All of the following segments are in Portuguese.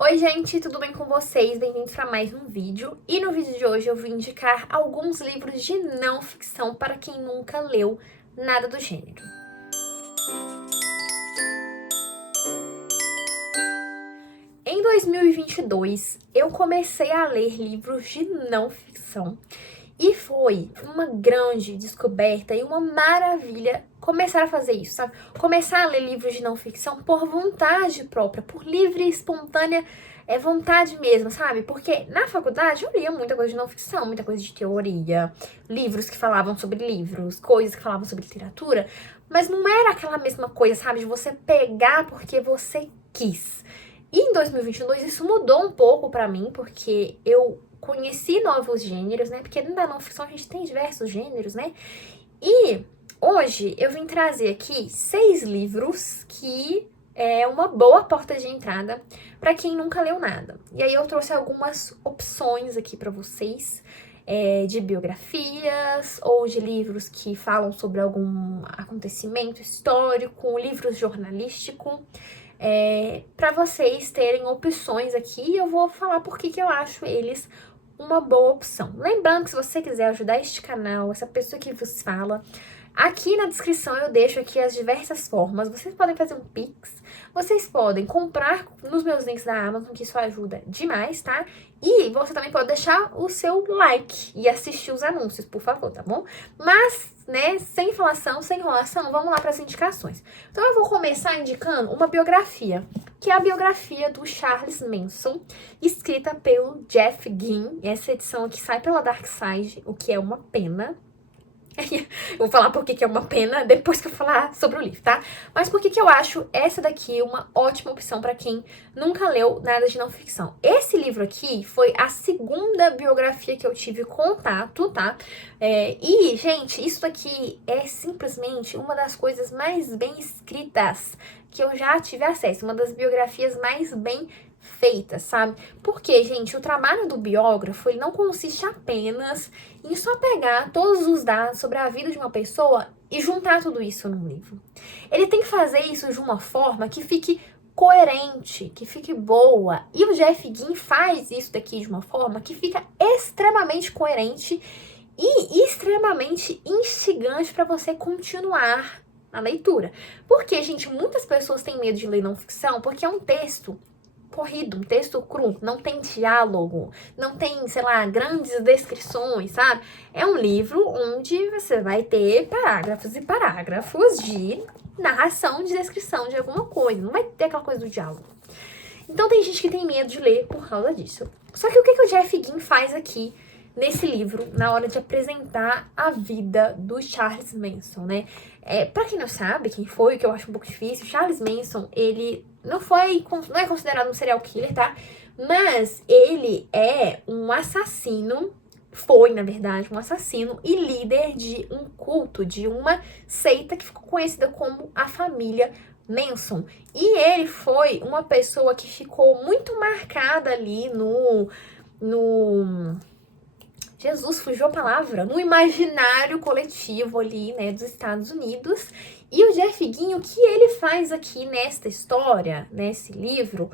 Oi gente, tudo bem com vocês? Bem-vindos para mais um vídeo. E no vídeo de hoje eu vou indicar alguns livros de não ficção para quem nunca leu nada do gênero. Em 2022, eu comecei a ler livros de não ficção e foi uma grande descoberta e uma maravilha começar a fazer isso, sabe? Começar a ler livros de não ficção por vontade própria, por livre e espontânea vontade mesmo, sabe? Porque na faculdade eu lia muita coisa de não ficção, muita coisa de teoria, livros que falavam sobre livros, coisas que falavam sobre literatura, mas não era aquela mesma coisa, sabe? De você pegar porque você quis. E em 2022 isso mudou um pouco pra mim, porque eu conheci novos gêneros, né? Porque na não ficção a gente tem diversos gêneros, né? E hoje eu vim trazer aqui 6 livros que é uma boa porta de entrada pra quem nunca leu nada. E aí eu trouxe algumas opções aqui pra vocês, de biografias ou de livros que falam sobre algum acontecimento histórico, livros jornalísticos, para vocês terem opções aqui. E eu vou falar por que eu acho eles uma boa opção. Lembrando que se você quiser ajudar este canal, essa pessoa que vos fala, aqui na descrição eu deixo aqui as diversas formas. Vocês podem fazer um Pix, vocês podem comprar nos meus links da Amazon, que isso ajuda demais, tá? E você também pode deixar o seu like e assistir os anúncios, por favor, tá bom? Mas, né, sem falação, sem enrolação, vamos lá para as indicações. Então eu vou começar indicando uma biografia, que é a biografia do Charles Manson, escrita pelo Jeff Ginn. Essa edição aqui sai pela Dark Side, o que é uma pena. Eu vou falar por que é uma pena depois que eu falar sobre o livro, tá? Mas por que eu acho essa daqui uma ótima opção pra quem nunca leu nada de não ficção. Esse livro aqui foi a segunda biografia que eu tive contato, tá? E, gente, isso aqui é simplesmente uma das coisas mais bem escritas que eu já tive acesso. Uma das biografias mais bem feitas, sabe? Porque, gente, o trabalho do biógrafo, ele não consiste apenas em só pegar todos os dados sobre a vida de uma pessoa e juntar tudo isso num livro. Ele tem que fazer isso de uma forma que fique coerente, que fique boa. E o Jeff Ginn faz isso daqui de uma forma que fica extremamente coerente e extremamente instigante para você continuar a leitura. Porque, gente, muitas pessoas têm medo de ler não ficção porque é um texto corrido, um texto cru, não tem diálogo, não tem, sei lá, grandes descrições, sabe? É um livro onde você vai ter parágrafos e parágrafos de narração, de descrição de alguma coisa, não vai ter aquela coisa do diálogo. Então tem gente que tem medo de ler por causa disso. Só que o que o Jeff Ginn faz aqui nesse livro, na hora de apresentar a vida do Charles Manson, né? Pra quem não sabe quem foi, o que eu acho um pouco difícil, Charles Manson, ele não é considerado um serial killer, tá? Mas ele é um assassino, foi, na verdade, um assassino e líder de um culto, de uma seita que ficou conhecida como a família Manson. E ele foi uma pessoa que ficou muito marcada ali Jesus, fugiu a palavra, no imaginário coletivo ali, né, dos Estados Unidos. E o Jeff Ginn, o que ele faz aqui nesta história, nesse livro,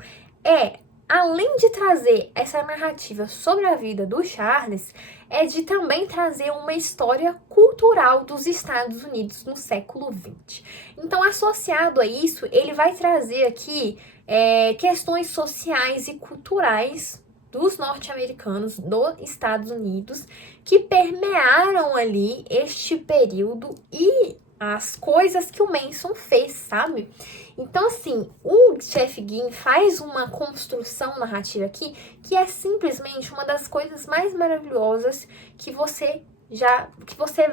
além de trazer essa narrativa sobre a vida do Charles, de também trazer uma história cultural dos Estados Unidos no século XX. Então, associado a isso, ele vai trazer aqui questões sociais e culturais dos norte-americanos, dos Estados Unidos, que permearam ali este período e as coisas que o Manson fez, sabe? Então, assim, o Jeff Ginn faz uma construção narrativa aqui que é simplesmente uma das coisas mais maravilhosas que você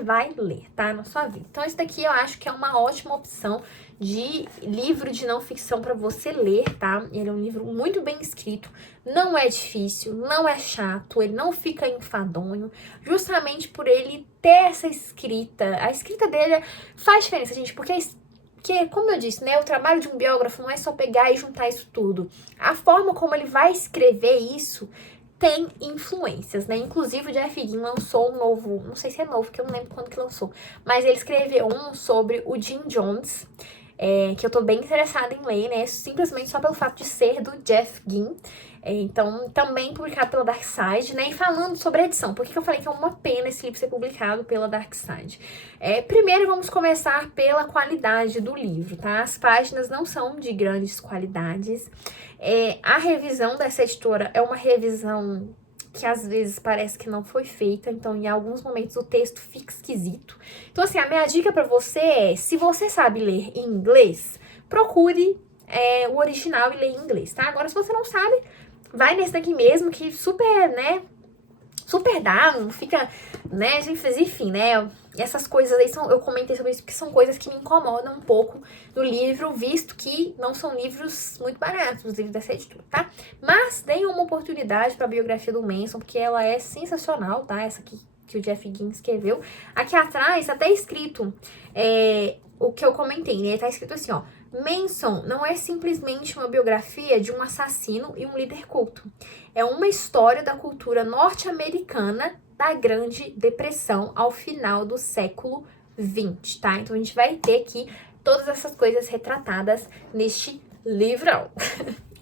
vai ler, tá? Na sua vida. Então, esse daqui eu acho que é uma ótima opção de livro de não ficção para você ler, tá? Ele é um livro muito bem escrito, não é difícil, não é chato, ele não fica enfadonho, justamente por ele ter essa escrita. A escrita dele faz diferença, gente, porque como eu disse, né, o trabalho de um biógrafo não é só pegar e juntar isso tudo. A forma como ele vai escrever isso tem influências, né? Inclusive o Jeff Ginn lançou um novo, não sei se é novo, porque eu não lembro quando que lançou, mas ele escreveu um sobre o Jim Jones, que eu tô bem interessada em ler, né? Simplesmente só pelo fato de ser do Jeff Ginn. Então, também publicado pela Dark Side, né? E falando sobre a edição, por que eu falei que é uma pena esse livro ser publicado pela Dark Side? Primeiro, vamos começar pela qualidade do livro, tá? As páginas não são de grandes qualidades. A revisão dessa editora é uma revisão que às vezes parece que não foi feita, então em alguns momentos o texto fica esquisito. Então, assim, a minha dica pra você é, se você sabe ler em inglês, procure o original e ler em inglês, tá? Agora, se você não sabe, vai nesse daqui mesmo, que super, né, super dá, não fica, né, enfim, né, essas coisas aí, eu comentei sobre isso porque são coisas que me incomodam um pouco no livro, visto que não são livros muito baratos, os livros dessa editora, tá? Mas deem uma oportunidade pra biografia do Manson, porque ela é sensacional, tá? Essa aqui que o Jeff Ginn escreveu. Aqui atrás, até escrito, o que eu comentei, né, tá escrito assim, ó, Manson não é simplesmente uma biografia de um assassino e um líder culto. É uma história da cultura norte-americana da Grande Depressão ao final do século XX, tá? Então a gente vai ter aqui todas essas coisas retratadas neste livrão.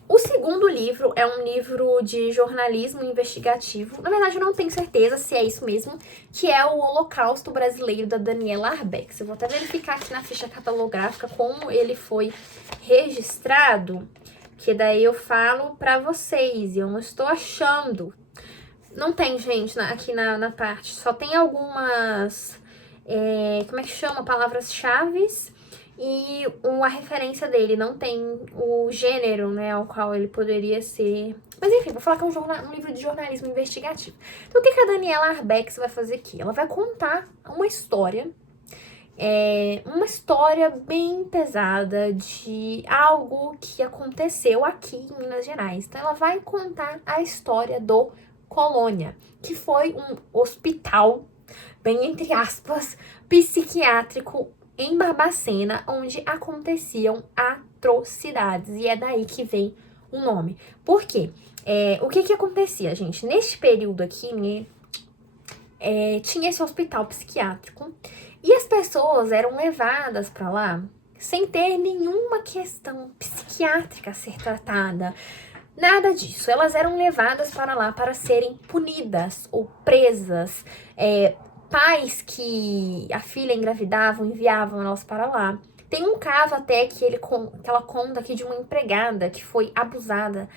O segundo livro é um livro de jornalismo investigativo. Na verdade, eu não tenho certeza se é isso mesmo, que é o Holocausto Brasileiro, da Daniela Arbex. Eu vou até verificar aqui na ficha catalográfica como ele foi registrado, que daí eu falo pra vocês. Eu não estou achando. Não tem, gente, aqui na parte. Só tem algumas, como é que chama? Palavras-chave. E a referência dele, não tem o gênero, né, ao qual ele poderia ser. Mas enfim, vou falar que é um livro de jornalismo investigativo. Então o que a Daniela Arbex vai fazer aqui? Ela vai contar uma história bem pesada de algo que aconteceu aqui em Minas Gerais. Então ela vai contar a história do Colônia, que foi um hospital, bem entre aspas, psiquiátrico em Barbacena, onde aconteciam atrocidades. E é daí que vem o nome. Por quê? O que acontecia, gente? Neste período aqui, né, tinha esse hospital psiquiátrico e as pessoas eram levadas para lá sem ter nenhuma questão psiquiátrica a ser tratada. Nada disso. Elas eram levadas para lá para serem punidas ou presas. Pais que a filha engravidavam, enviavam elas para lá. Tem um caso até que ela conta aqui de uma empregada que foi abusada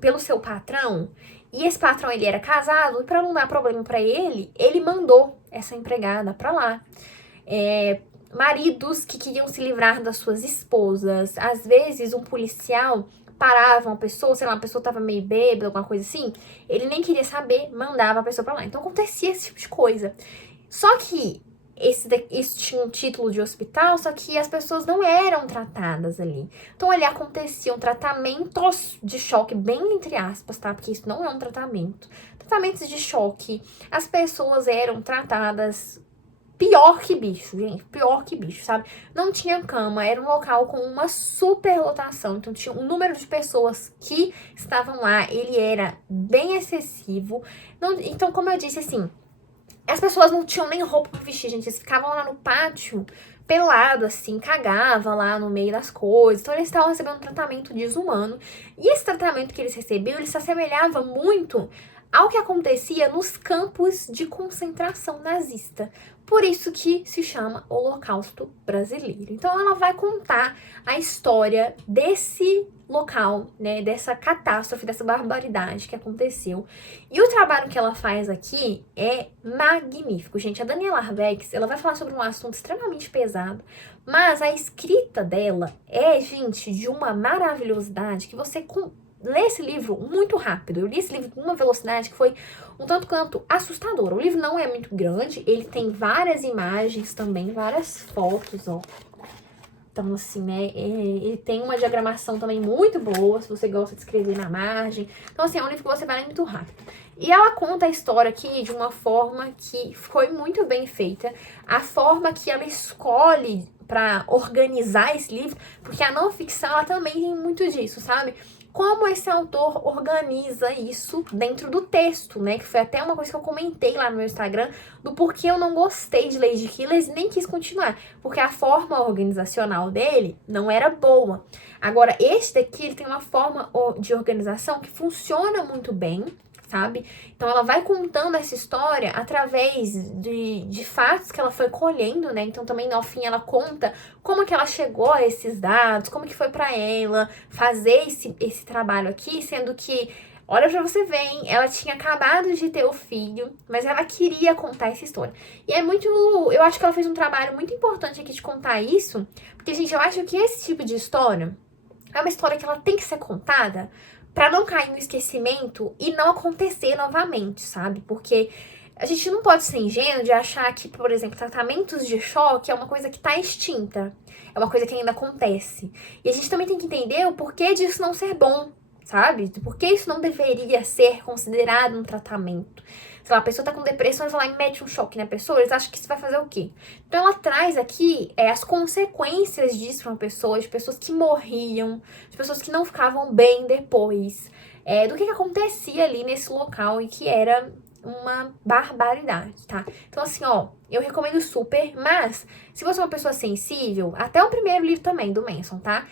pelo seu patrão. E esse patrão, ele era casado, e para não dar problema para ele mandou essa empregada para lá. Maridos que queriam se livrar das suas esposas. Às vezes, um policial parava uma pessoa, sei lá, uma pessoa tava meio bêbada, alguma coisa assim, ele nem queria saber, mandava a pessoa pra lá. Então acontecia esse tipo de coisa. Só que esse tinha um título de hospital, só que as pessoas não eram tratadas ali. Então ali aconteciam tratamentos de choque, bem entre aspas, tá? Porque isso não é um tratamento. Tratamentos de choque. As pessoas eram tratadas pior que bicho, gente. Pior que bicho, sabe? Não tinha cama, era um local com uma superlotação. Então tinha um número de pessoas que estavam lá, ele era bem excessivo. Então, como eu disse, assim, as pessoas não tinham nem roupa pra vestir, gente. Eles ficavam lá no pátio, pelado, assim, cagava lá no meio das coisas. Então, eles estavam recebendo um tratamento desumano. E esse tratamento que eles recebiam, ele se assemelhava muito ao que acontecia nos campos de concentração nazista. Por isso que se chama Holocausto Brasileiro. Então ela vai contar a história desse local, né, dessa catástrofe, dessa barbaridade que aconteceu. E o trabalho que ela faz aqui é magnífico, gente. A Daniela Arbex, ela vai falar sobre um assunto extremamente pesado, mas a escrita dela gente, de uma maravilhosidade que você lê esse livro muito rápido. Eu li esse livro com uma velocidade que foi um tanto quanto assustadora. O livro não é muito grande, ele tem várias imagens também, várias fotos, ó. Então, assim, né, ele tem uma diagramação também muito boa, se você gosta de escrever na margem. Então, assim, é um livro que você vai ler muito rápido. E ela conta a história aqui de uma forma que foi muito bem feita. A forma que ela escolhe para organizar esse livro, porque a não ficção, ela também tem muito disso, sabe? como esse autor organiza isso dentro do texto, né? Que foi até uma coisa que eu comentei lá no meu Instagram, do porquê eu não gostei de Lady Killers e nem quis continuar. Porque a forma organizacional dele não era boa. Agora, esse daqui, ele tem uma forma de organização que funciona muito bem, sabe? Então, ela vai contando essa história através de fatos que ela foi colhendo, né? Então, também, no fim, ela conta como que ela chegou a esses dados, como que foi pra ela fazer esse trabalho aqui, sendo que, olha pra você ver, hein? Ela tinha acabado de ter o filho, mas ela queria contar essa história. E é muito... Eu acho que ela fez um trabalho muito importante aqui de contar isso, porque, gente, eu acho que esse tipo de história é uma história que ela tem que ser contada pra não cair no esquecimento e não acontecer novamente, sabe? Porque a gente não pode ser ingênuo de achar que, por exemplo, tratamentos de choque é uma coisa que tá extinta. É uma coisa que ainda acontece. E a gente também tem que entender o porquê disso não ser bom, sabe? Por que isso não deveria ser considerado um tratamento. Sei lá, a pessoa tá com depressão e vai lá e mete um choque na pessoa, eles acham que isso vai fazer o quê? Então ela traz aqui as consequências disso para uma pessoa, de pessoas que morriam, de pessoas que não ficavam bem depois, do que acontecia ali nesse local e que era uma barbaridade, tá? Então assim, ó, eu recomendo super, mas se você é uma pessoa sensível, até o primeiro livro também, do Manson, tá?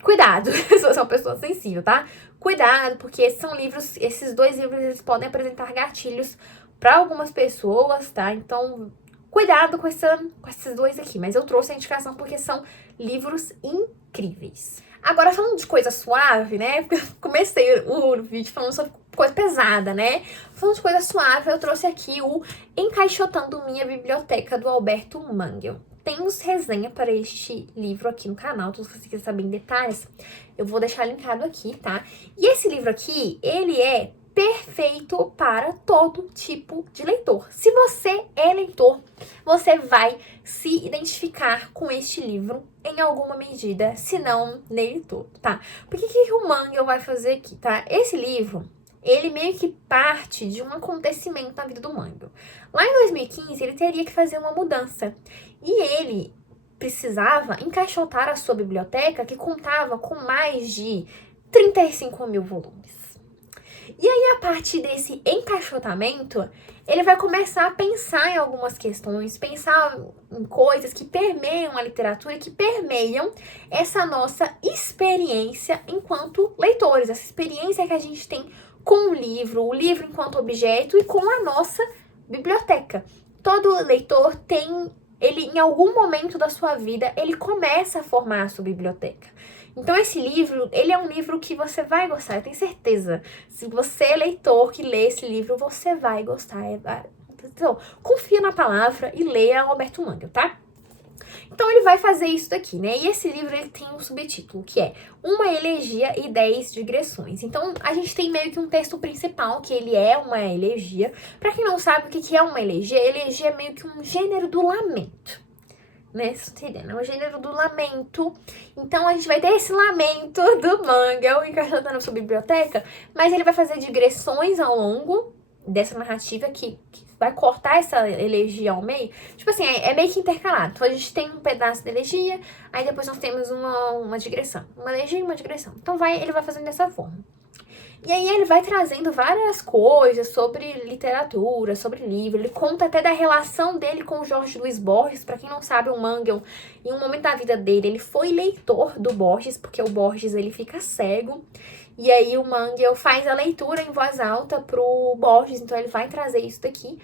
Cuidado, se você é uma pessoa sensível, tá? Cuidado, porque esses dois livros, eles podem apresentar gatilhos para algumas pessoas, tá? Então, cuidado com esses dois aqui. Mas eu trouxe a indicação porque são livros incríveis. Agora, falando de coisa suave, né? Porque eu comecei o vídeo falando sobre coisa pesada, né? Falando de coisa suave, eu trouxe aqui o Encaixotando Minha Biblioteca, do Alberto Mangel. Temos resenha para este livro aqui no canal, então se você quiser saber em detalhes, eu vou deixar linkado aqui, tá? E esse livro aqui, ele é perfeito para todo tipo de leitor. Se você é leitor, você vai se identificar com este livro em alguma medida, se não nele todo, tá? Por que o Mangel vai fazer aqui, tá? Esse livro, ele meio que parte de um acontecimento na vida do Mangel. Lá em 2015, ele teria que fazer uma mudança. E ele precisava encaixotar a sua biblioteca, que contava com mais de 35 mil volumes. E aí, a partir desse encaixotamento, ele vai começar a pensar em algumas questões, pensar em coisas que permeiam a literatura, que permeiam essa nossa experiência enquanto leitores, essa experiência que a gente tem com o livro enquanto objeto e com a nossa biblioteca. Todo leitor tem, ele em algum momento da sua vida, ele começa a formar a sua biblioteca. Então esse livro, ele é um livro que você vai gostar, eu tenho certeza. Se você é leitor que lê esse livro, você vai gostar. Então, confia na palavra e leia Alberto Mangel, tá? Então ele vai fazer isso daqui, né? E esse livro, ele tem um subtítulo, que é Uma Elegia e 10 Digressões. Então a gente tem meio que um texto principal, que ele é uma elegia. Pra quem não sabe o que é uma elegia é meio que um gênero do lamento, né? Vocês estão entendendo? É um gênero do lamento. Então a gente vai ter esse lamento do Mangel encaixado na sua biblioteca, mas ele vai fazer digressões ao longo dessa narrativa que vai cortar essa elegia ao meio. Tipo assim, é meio que intercalado. Então a gente tem um pedaço da elegia, aí depois nós temos uma digressão. Uma elegia e uma digressão. Então ele vai fazendo dessa forma. E aí ele vai trazendo várias coisas sobre literatura, sobre livro. Ele conta até da relação dele com o Jorge Luiz Borges. Pra quem não sabe, o Mangel, em um momento da vida dele, ele foi leitor do Borges, porque o Borges, ele fica cego. E aí o Mangel faz a leitura em voz alta pro Borges, então ele vai trazer isso daqui.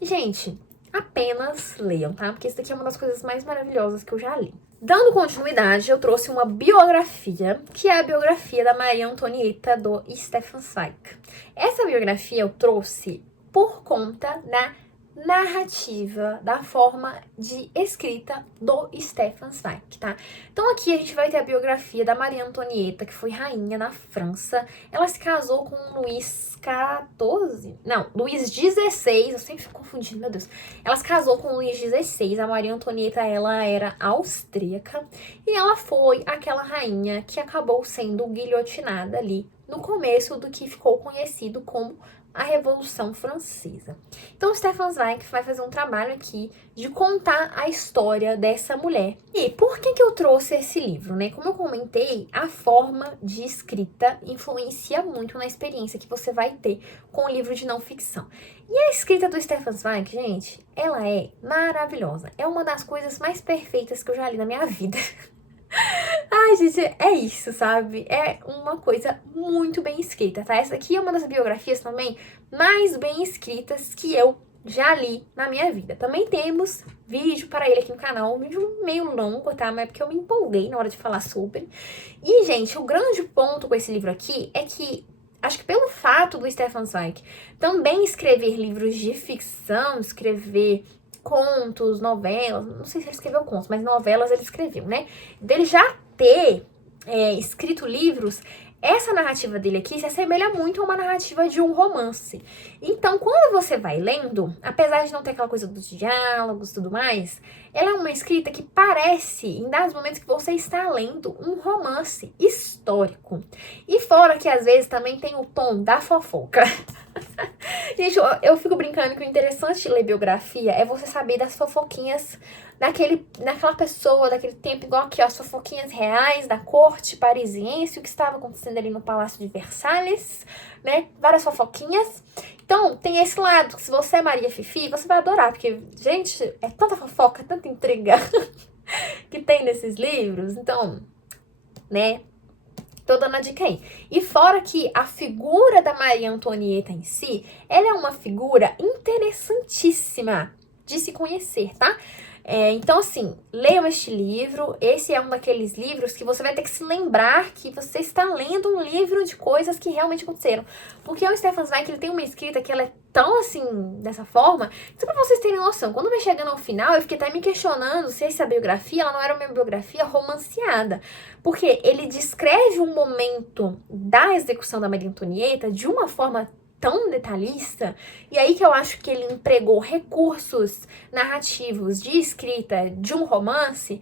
Gente, apenas leiam, tá? Porque isso daqui é uma das coisas mais maravilhosas que eu já li. Dando continuidade, eu trouxe uma biografia, que é a biografia da Maria Antonieta do Stefan Zweig. Essa biografia eu trouxe por conta da narrativa, da forma de escrita do Stefan Zweig, tá? Então aqui a gente vai ter a biografia da Maria Antonieta, que foi rainha na França. Ela se casou com Luís XIV, não, Luís XVI, eu sempre fico confundindo, meu Deus. Ela se casou com Luís XVI, a Maria Antonieta, ela era austríaca, e ela foi aquela rainha que acabou sendo guilhotinada ali no começo do que ficou conhecido como a Revolução Francesa. Então, o Stefan Zweig vai fazer um trabalho aqui de contar a história dessa mulher. E por que eu trouxe esse livro, né? Como eu comentei, a forma de escrita influencia muito na experiência que você vai ter com o livro de não ficção. E a escrita do Stefan Zweig, gente, ela é maravilhosa. É uma das coisas mais perfeitas que eu já li na minha vida. Ai, gente, é isso, sabe? É uma coisa muito bem escrita, tá? Essa aqui é uma das biografias também mais bem escritas que eu já li na minha vida. Também temos vídeo para ele aqui no canal, um vídeo meio longo, tá? Mas é porque eu me empolguei na hora de falar sobre. E, gente, o grande ponto com esse livro aqui é que, acho que pelo fato do Stefan Zweig também escrever livros de ficção, escrever contos, novelas, não sei se ele escreveu contos, mas novelas ele escreveu, né? Dele já ter escrito livros, essa narrativa dele aqui se assemelha muito a uma narrativa de um romance. Então, quando você vai lendo, apesar de não ter aquela coisa dos diálogos e tudo mais, ela é uma escrita que parece, em dados momentos que você está lendo, um romance histórico. E fora que às vezes também tem o tom da fofoca. Gente, eu fico brincando que o interessante de ler biografia é você saber das fofoquinhas daquela pessoa, daquele tempo, igual aqui, ó, as fofoquinhas reais da corte parisiense, o que estava acontecendo ali no Palácio de Versalhes, né? Várias fofoquinhas. Então, tem esse lado, que se você é Maria Fifi, você vai adorar, porque, gente, é tanta fofoca, tanta intriga que tem nesses livros. Então, né? Tô dando a dica aí. E fora que a figura da Maria Antonieta em si, ela é uma figura interessantíssima de se conhecer, tá? Então, assim, leiam este livro. Esse é um daqueles livros que você vai ter que se lembrar que você está lendo um livro de coisas que realmente aconteceram. Porque o Stefan Zweig, ele tem uma escrita que ela é tão, assim, dessa forma, só pra vocês terem noção. Quando vai chegando ao final, eu fiquei até me questionando se essa biografia, ela não era uma biografia romanceada. Porque ele descreve um momento da execução da Maria Antonieta de uma forma tão detalhista, e aí que eu acho que ele empregou recursos narrativos de escrita de um romance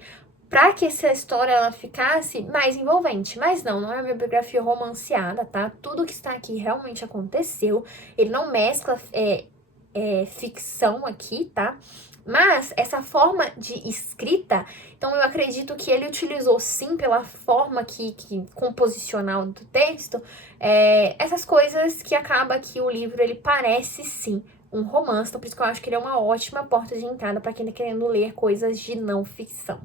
para que essa história ela ficasse mais envolvente. Mas não é uma biografia romanceada, tá? Tudo que está aqui realmente aconteceu. Ele não mescla ficção aqui, tá? Mas essa forma de escrita, então eu acredito que ele utilizou sim, pela forma que composicional do texto, essas coisas que acaba que o livro ele parece sim um romance, então por isso que eu acho que ele é uma ótima porta de entrada para quem tá querendo ler coisas de não ficção.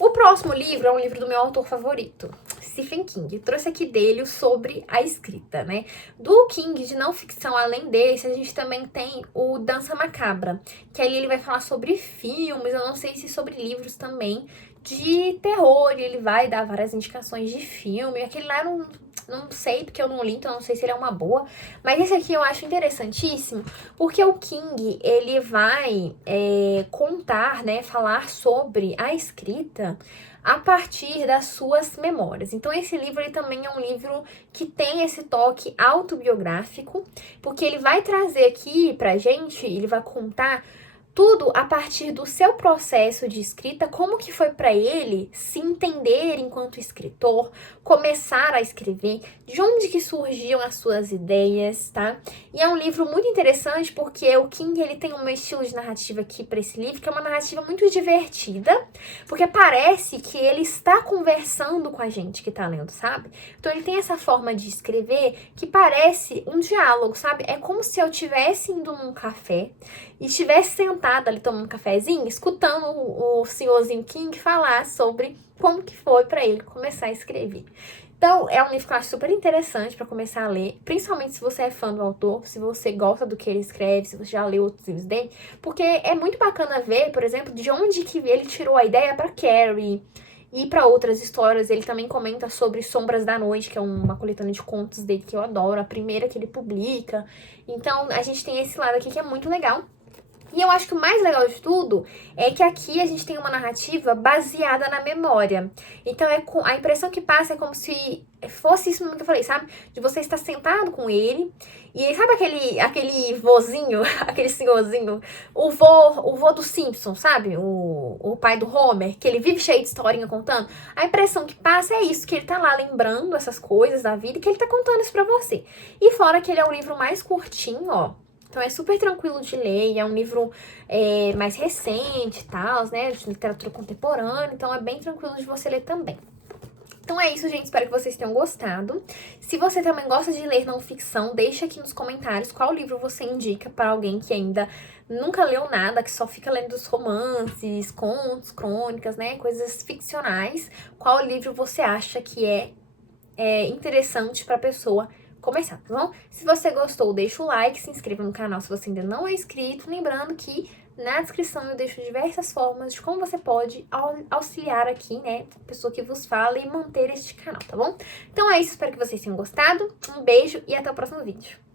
O próximo livro é um livro do meu autor favorito, Stephen King. Eu trouxe aqui dele sobre a escrita, né? Do King, de não ficção, além desse, a gente também tem o Dança Macabra, que ali ele vai falar sobre filmes, eu não sei se sobre livros também, de terror, ele vai dar várias indicações de filme. Aquele lá eu não sei, porque eu não li, então eu não sei se ele é uma boa. Mas esse aqui eu acho interessantíssimo, porque o King, ele vai contar, né, falar sobre a escrita a partir das suas memórias. Então, esse livro ele também é um livro que tem esse toque autobiográfico, porque ele vai trazer aqui pra gente, ele vai contar tudo a partir do seu processo de escrita, como que foi para ele se entender enquanto escritor, começar a escrever, de onde que surgiam as suas ideias, tá? E é um livro muito interessante porque o King, ele tem um estilo de narrativa aqui para esse livro, que é uma narrativa muito divertida, porque parece que ele está conversando com a gente que tá lendo, sabe? Então ele tem essa forma de escrever que parece um diálogo, sabe? É como se eu estivesse indo num café e estivesse sentada ali tomando um cafezinho, escutando o senhorzinho King falar sobre como que foi para ele começar a escrever. Então, é um livro que eu acho super interessante para começar a ler, principalmente se você é fã do autor, se você gosta do que ele escreve, se você já leu outros livros dele, porque é muito bacana ver, por exemplo, de onde que ele tirou a ideia para Carrie e para outras histórias. Ele também comenta sobre Sombras da Noite, que é uma coletânea de contos dele que eu adoro, a primeira que ele publica. Então, a gente tem esse lado aqui que é muito legal. E eu acho que o mais legal de tudo é que aqui a gente tem uma narrativa baseada na memória. Então, a impressão que passa é como se fosse isso mesmo que eu falei, sabe? De você estar sentado com ele. E sabe aquele vozinho, aquele senhorzinho, o vô do Simpson, sabe? O pai do Homer, que ele vive cheio de historinha contando. A impressão que passa é isso, que ele tá lá lembrando essas coisas da vida e que ele tá contando isso pra você. E fora que ele é um livro mais curtinho, ó. Então é super tranquilo de ler, e é um livro mais recente e tal, né? De literatura contemporânea, então é bem tranquilo de você ler também. Então é isso, gente. Espero que vocês tenham gostado. Se você também gosta de ler não ficção, deixa aqui nos comentários qual livro você indica para alguém que ainda nunca leu nada, que só fica lendo os romances, contos, crônicas, né? Coisas ficcionais. Qual livro você acha que é interessante para a pessoa começar, tá bom? Se você gostou, deixa o like, se inscreva no canal se você ainda não é inscrito. Lembrando que na descrição eu deixo diversas formas de como você pode auxiliar aqui, né, a pessoa que vos fala e manter este canal, tá bom? Então é isso, espero que vocês tenham gostado. Um beijo e até o próximo vídeo.